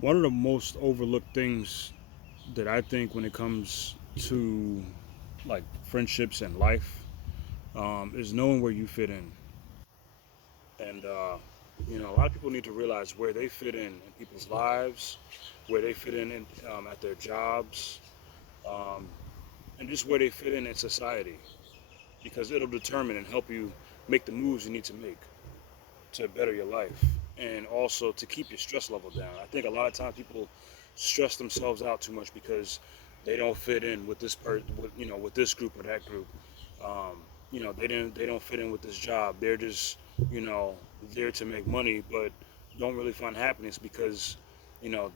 One of the most overlooked things that I think when it comes to like friendships and life is knowing where you fit in. And, a lot of people need to realize where they fit in people's lives, where they fit in at their jobs, um, and just where they fit in society, because it'll determine and help you make the moves you need to make to better your life and also to keep your stress level down. I think a lot of times people stress themselves out too much because they don't fit in with with this group or that group. They don't fit in with this job. They're just there to make money, but don't really find happiness because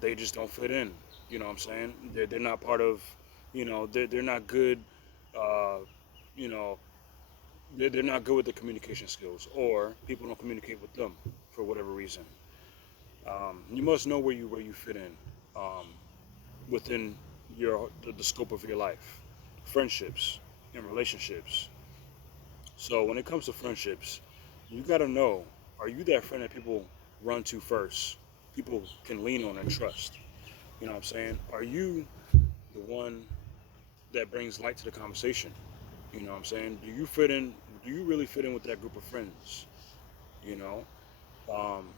they just don't fit in. You know what I'm saying? They're not part of. They're not good. Uh, you know they're not good with the communication skills, or people don't communicate with them for whatever reason. You must know where you fit in um, within the scope of your life, friendships and relationships. So when it comes to friendships, you got to know: are you that friend that people run to first? People can lean on and trust. You know what I'm saying? Are you the one that brings light to the conversation? You know what I'm saying? Do you fit in? Do you really fit in with that group of friends? You know, um,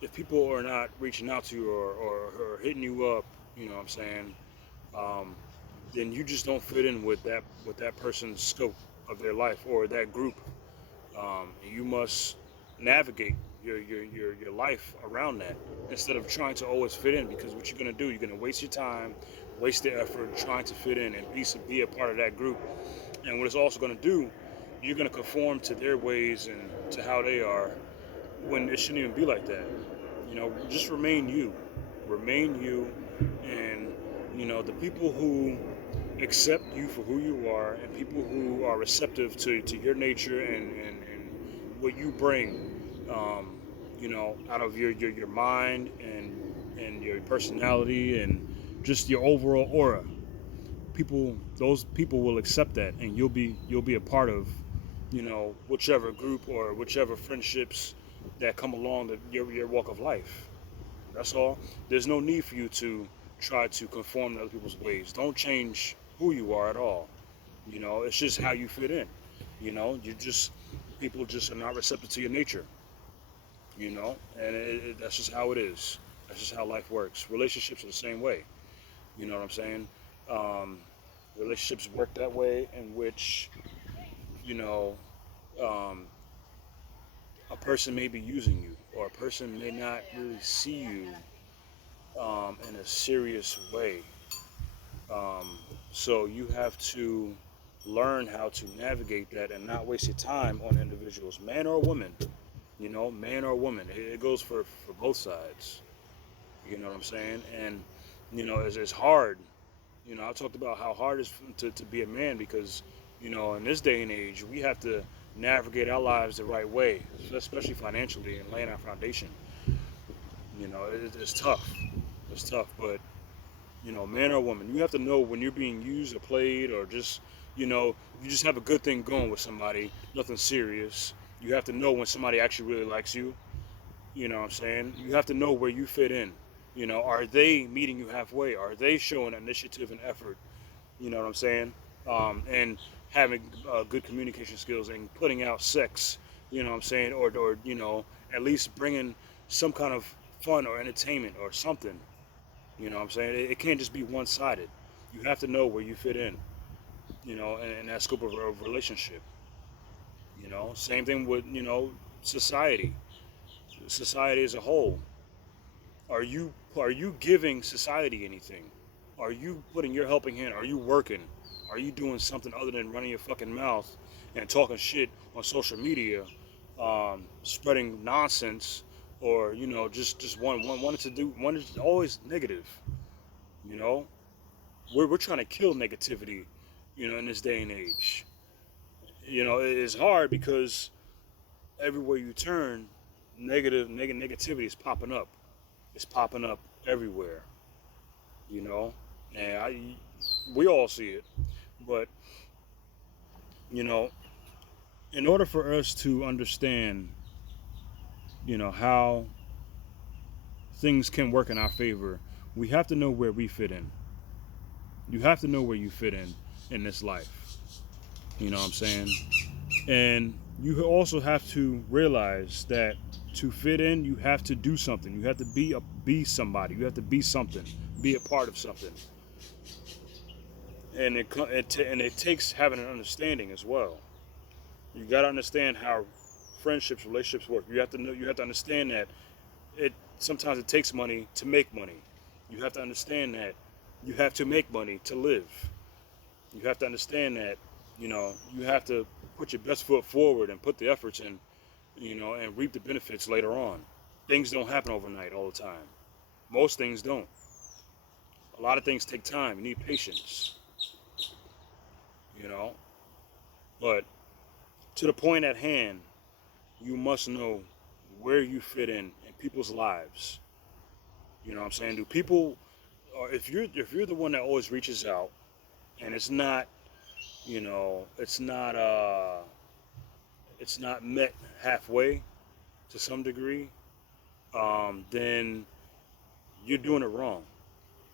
if people are not reaching out to you or hitting you up, you know what I'm saying, um, then you just don't fit in with that person's scope of their life or that group. You must navigate your life around that instead of trying to always fit in, because what you're going to do, you're going to waste your time, waste the effort trying to fit in and be a part of that group. And what it's also going to do, you're going to conform to their ways and to how they are when it shouldn't even be like that. Just remain you, and the people who accept you for who you are, and people who are receptive to your nature and what you bring, out of your mind and your personality and just your overall aura. Those people will accept that, and you'll be a part of, whichever group or whichever friendships that come along your walk of life. That's all. There's no need for you to try to conform to other people's ways. Don't change who you are at all. It's just how you fit in. You just people just are not receptive to your nature. And that's just how it is. That's just how life works. Relationships are the same way. You know what I'm saying? Um, Relationships work that way, in which you know um, a person may be using you, or a person may not really see you in a serious way. So you have to learn how to navigate that and not waste your time on individuals, man or woman. Man or woman. It goes for both sides. You know what I'm saying? And it's hard. I talked about how hard it is to be a man, because in this day and age we have to navigate our lives the right way, especially financially and laying our foundation. It's tough. It's tough, but man or woman, you have to know when you're being used or played, or just, you just have a good thing going with somebody, nothing serious. You have to know when somebody actually really likes you. You know what I'm saying? You have to know where you fit in. Are they meeting you halfway? Are they showing initiative and effort? You know what I'm saying? And having good communication skills and putting out sex. You know what I'm saying? Or at least bringing some kind of fun or entertainment or something. You know what I'm saying? It can't just be one sided. You have to know where you fit in, in that scope of relationship. Same thing with, society. Society as a whole. Are you giving society anything? Are you putting your helping hand? Are you working? Are you doing something other than running your fucking mouth and talking shit on social media, spreading nonsense, or just wanted to do one is always negative. You know, we're trying to kill negativity, in this day and age. It's hard because everywhere you turn, negativity is popping up. It's popping up everywhere, you know, and we all see it. But you know, in order for us to understand, how things can work in our favor, we have to know where we fit in. You have to know where you fit in this life. You know what I'm saying? And you also have to realize that to fit in, you have to do something. You have to be somebody. You have to be something. Be a part of something. And it takes having an understanding as well. You got to understand how friendships, relationships work. You have to know. You have to understand that it sometimes it takes money to make money. You have to understand that you have to make money to live. You have to understand that you have to put your best foot forward and put the efforts in, and reap the benefits later on. Things don't happen overnight all the time. Most things don't. A lot of things take time. You need patience, you know. But to the point at hand, you must know where you fit in people's lives. You know what I'm saying? Do people, or if you're the one that always reaches out, and it's not it's not met halfway to some degree, then you're doing it wrong.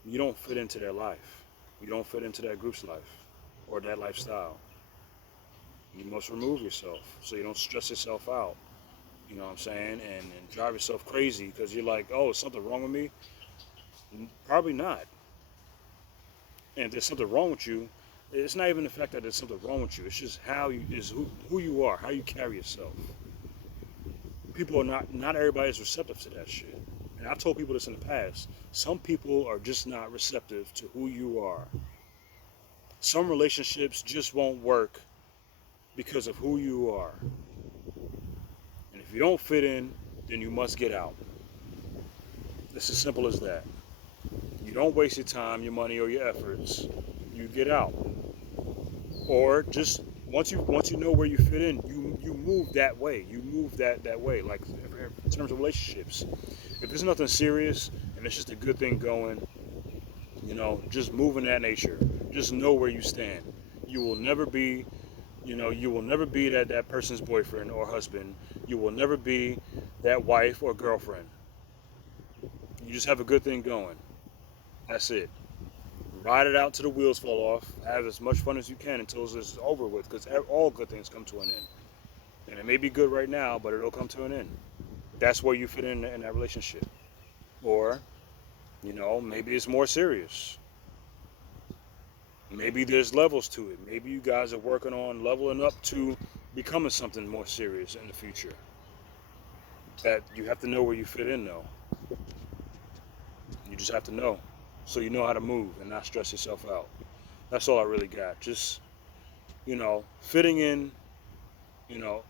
You don't fit into their life. You don't fit into that group's life or that lifestyle. You must remove yourself so you don't stress yourself out. You know what I'm saying? And drive yourself crazy because you're like, oh, is something wrong with me? Probably not. And if there's something wrong with you, it's not even the fact that there's something wrong with you. It's just who you are, how you carry yourself. People are not everybody is receptive to that shit. And I told people this in the past. Some people are just not receptive to who you are. Some relationships just won't work because of who you are. And if you don't fit in, then you must get out. It's as simple as that. You don't waste your time, your money, or your efforts. You get out. Or just once you know where you fit in, you move that way. You move that way. Like in terms of relationships, if there's nothing serious and it's just a good thing going, just move in that nature. Just know where you stand. You will never be, you will never be that person's boyfriend or husband. You will never be that wife or girlfriend. You just have a good thing going. That's it. Ride it out till the wheels fall off. Have as much fun as you can until it's over with, because all good things come to an end. And it may be good right now, but it'll come to an end. That's where you fit in that relationship. Or, maybe it's more serious. Maybe there's levels to it. Maybe you guys are working on leveling up to becoming something more serious in the future. That you have to know where you fit in, though. You just have to know. So you know how to move and not stress yourself out. That's all I really got. Just, fitting in, you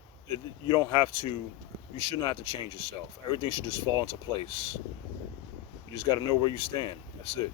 don't have to, you shouldn't have to change yourself. Everything should just fall into place. You just got to know where you stand. That's it.